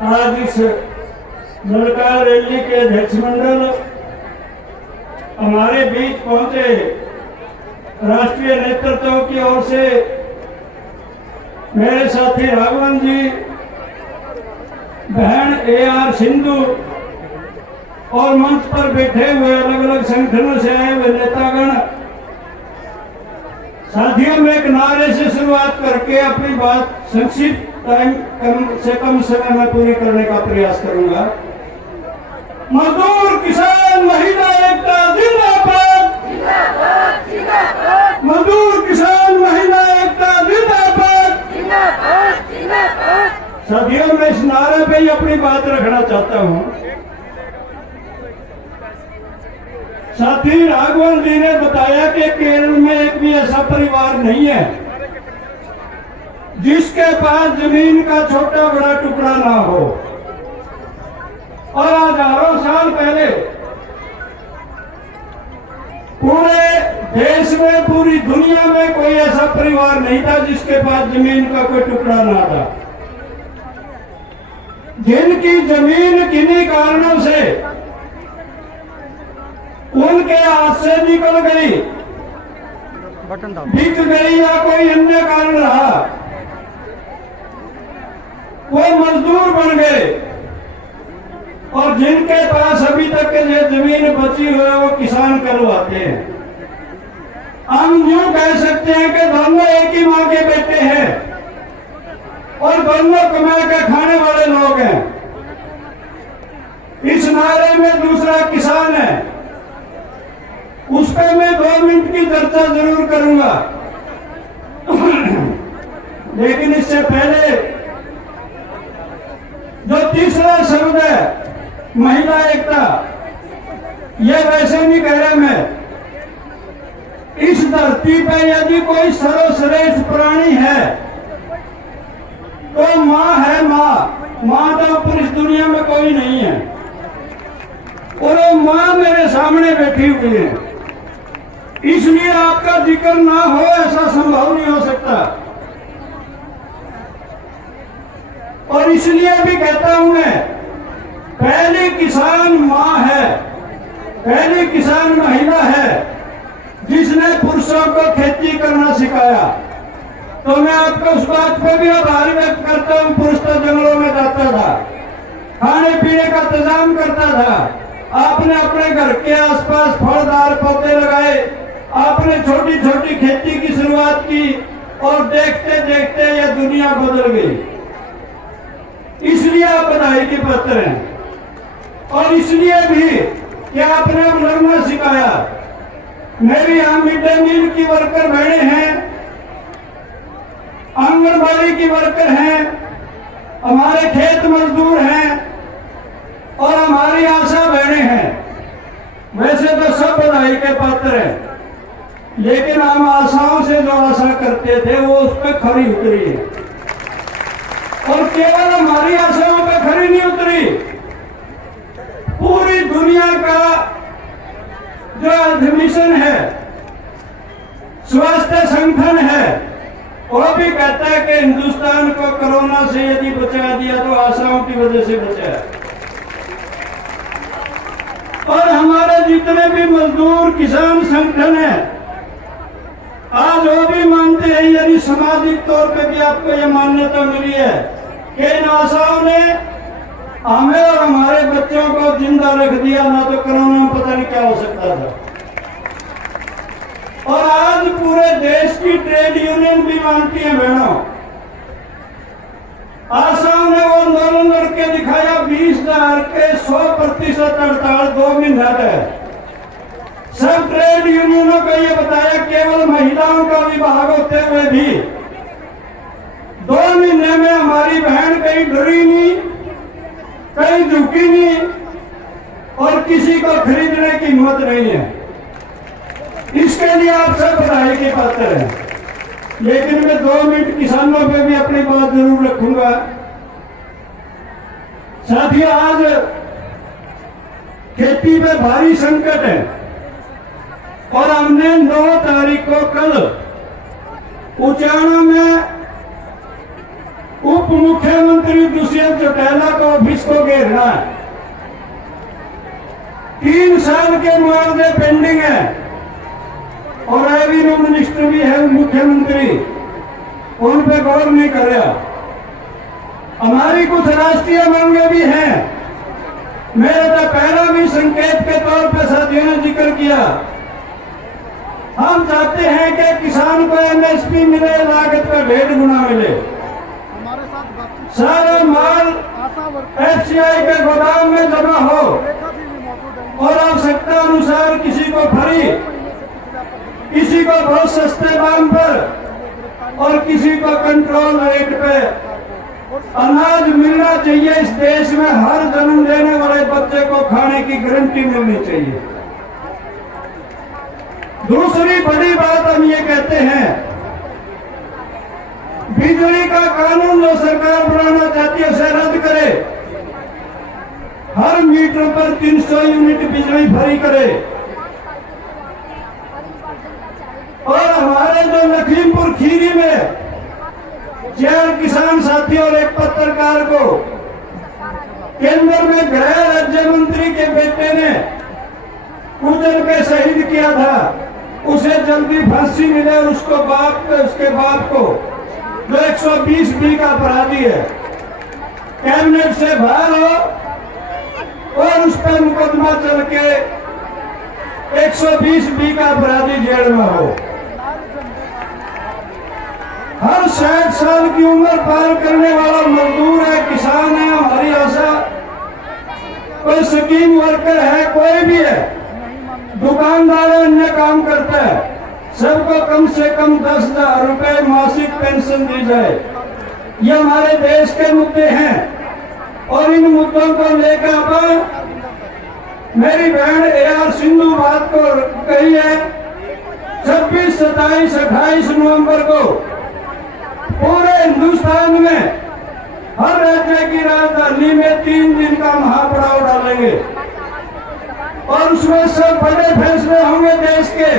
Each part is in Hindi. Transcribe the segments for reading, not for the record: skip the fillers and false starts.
आज इस ललकार रैली के अध्यक्ष मंडल हमारे बीच पहुंचे राष्ट्रीय नेतृत्व की ओर से मेरे साथी राघवन जी, बहन AR सिंधु और मंच पर बैठे हुए अलग अलग संगठनों से आए हुए नेतागण, साथियों में एक नारे से शुरुआत करके अपनी बात संक्षिप्त टाइम कम समय में पूरी करने का प्रयास करूंगा। मजदूर किसान महिला एकता जिंदाबाद, मजदूर किसान महिला एकता जिंदाबाद। साथियों, मैं इस नारे पे ही अपनी बात रखना चाहता हूं। साथी राघवन जी ने बताया कि केरल में एक भी ऐसा परिवार नहीं है जिसके पास जमीन का छोटा बड़ा टुकड़ा ना हो। और हजारों साल पहले पूरे देश में, पूरी दुनिया में कोई ऐसा परिवार नहीं था जिसके पास जमीन का कोई टुकड़ा ना था। जिनकी जमीन किन्हीं कारणों से उनके हाथ से निकल गई, बिक गई या कोई अन्य कारण रहा, वो मजदूर बन गए। और जिनके पास अभी तक ये जमीन बची हुई है वो किसान कहलाते हैं। हम यूं कह सकते हैं कि दोनों एक ही मां के बेटे हैं और दोनों कमा के खाने वाले लोग हैं। इस नारे में दूसरा किसान है, उस पर मैं 2 मिनट की चर्चा जरूर करूंगा। लेकिन इससे पहले जो तीसरा शब्द है महिला एकता, ये वैसे नहीं कह रहा मैं। इस धरती पे यदि कोई सर्वश्रेष्ठ प्राणी है तो माँ है। माँ तो ऊपर इस दुनिया में कोई नहीं है और वो माँ मेरे सामने बैठी हुई है, इसलिए आपका जिक्र ना हो ऐसा संभव नहीं हो सकता। और इसलिए भी कहता हूं मैं, पहली किसान मां है, पहली किसान महिला है जिसने पुरुषों को खेती करना सिखाया। तो मैं आपको उस बात पे भी आभार व्यक्त करता हूं। पुरुष तो जंगलों में जाता था, खाने पीने का इंतजाम करता था, आपने अपने घर के आसपास फलदार पौधे लगाए, आपने छोटी छोटी खेती की शुरुआत की और देखते देखते यह दुनिया बदल गई। इसलिए आप बधाई के पात्र हैं। और इसलिए भी कि आपने अब लड़ना सिखाया। मेरी यहाँ मिड डे मील की वर्कर बहनें हैं, आंगनबाड़ी की वर्कर हैं, हमारे खेत मजदूर हैं और हमारी आशा बहनें हैं। वैसे तो सब बधाई के पात्र हैं, लेकिन हम आशाओं से जो आशा करते थे वो उस पर खरी उतरी है। और केवल हमारी आशाओं पर खरी नहीं उतरी, पूरी दुनिया का जो मिशन है, स्वास्थ्य संगठन है, वो भी कहता है कि हिंदुस्तान को कोरोना से यदि बचा दिया तो आशाओं की वजह से बचा है। और हमारे जितने भी मजदूर किसान संगठन है आज वो भी मानते हैं, यानी सामाजिक तौर पे भी आपको ये मान्यता मिली है कि इन आशाओं ने हमें और हमारे बच्चों को जिंदा रख दिया, ना तो कोरोना में पता नहीं क्या हो सकता था। और आज पूरे देश की ट्रेड यूनियन भी मानती है बहनों। आशाओं ने वो आंदोलन करके दिखाया, 20,000 के 100% हड़ताल 2 महीना है। सब ट्रेड यूनियनों को ये बताया केवल महिलाओं का विभाग होते हुए भी 2 महीने में हमारी बहन कहीं डरी नहीं, कहीं झुकी नहीं और किसी को खरीदने की हिम्मत नहीं है। इसके लिए आप सब बधाई के पात्र हैं। लेकिन मैं 2 मिनट किसानों पे भी अपनी बात जरूर रखूंगा। साथियों, आज खेती में भारी संकट है और हमने 9 तारीख को कल उचाना में उप मुख्यमंत्री डीसीएम चौटाला को ऑफिस को घेरना है। 3 साल के मुआवजे पेंडिंग है और रेवेन्यू मिनिस्टर भी है, मुख्यमंत्री उन पे गौर नहीं कर रहा। हमारी कुछ राष्ट्रीय मांगे भी हैं। मेरा तो पहला भी संकेत के तौर पर साथियों ने जिक्र किया। हम चाहते हैं कि किसान को एमएसपी मिले, लागत का 1.5 गुना मिले। सारा माल एफसीआई के गोदाम में जमा हो और आवश्यकता अनुसार किसी को फ्री, किसी को बहुत सस्ते दाम पर और किसी को कंट्रोल रेट पे अनाज मिलना चाहिए। इस देश में हर जन्म लेने वाले बच्चे को खाने की गारंटी मिलनी चाहिए। दूसरी बड़ी बात हम ये कहते हैं, बिजली का कानून जो सरकार बनाना चाहती है उसे रद्द करे। हर मीटर पर 300 यूनिट बिजली फ्री करे। और हमारे जो लखीमपुर खीरी में 4 किसान साथी और एक पत्रकार को केंद्र में गृह राज्य मंत्री के बेटे ने कुचल के शहीद किया था, उसे जल्दी फांसी मिले और उसको उसके बाप को जो 120 बी का अपराधी है कैबिनेट से बाहर हो और उस पर मुकदमा चल के 120 बी का अपराधी जेल में हो। हर 60 साल की उम्र पार करने वाला मजदूर है, किसान है, हमारी आशा कोई स्कीम वर्कर है, कोई भी है, दुकानदार है, अन्य काम करता है, सबको कम से कम 10,000 रुपए मासिक पेंशन दी जाए। ये हमारे देश के मुद्दे हैं और इन मुद्दों को लेकर अब मेरी बहन AR सिंधु बात को कही है। 26, 27, 28 नवंबर को पूरे हिंदुस्तान में हर राज्य की राजधानी में 3 दिन का महापड़ाव डालेंगे और उसमें सब बड़े फैसले होंगे देश के।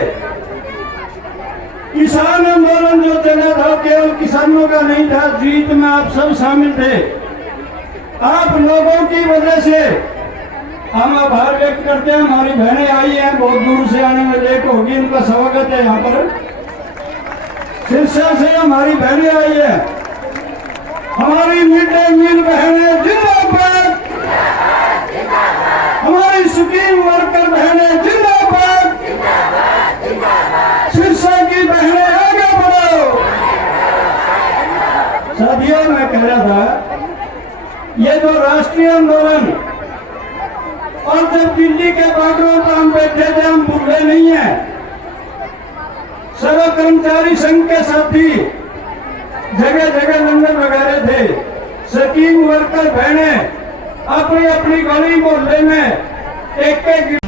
किसान आंदोलन जो चला था केवल किसानों का नहीं था, जीत में आप सब शामिल थे। आप लोगों की वजह से हम आभार व्यक्त करते हैं। हमारी बहनें आई हैं, बहुत दूर से आने में लेट होगी, उनका स्वागत है। यहाँ पर सिरसा से हमारी बहनें आई है, हमारी मिड डे मील बहनें जिंदाबाद, हमारी स्कीम वर्कर बहनें जिंदाबाद, सिरसा की बहनें आगे बढ़ो। साथियों, मैं कह रहा था ये जो राष्ट्रीय आंदोलन और जब दिल्ली के बॉर्डरों पर हम बैठे थे, हम भूले नहीं है। सर्व कर्मचारी संघ के साथी जगह जगह लंगर लगा रहे थे। स्कीम वर्कर बहनें अपनी अपनी गली मोहल्ले में एक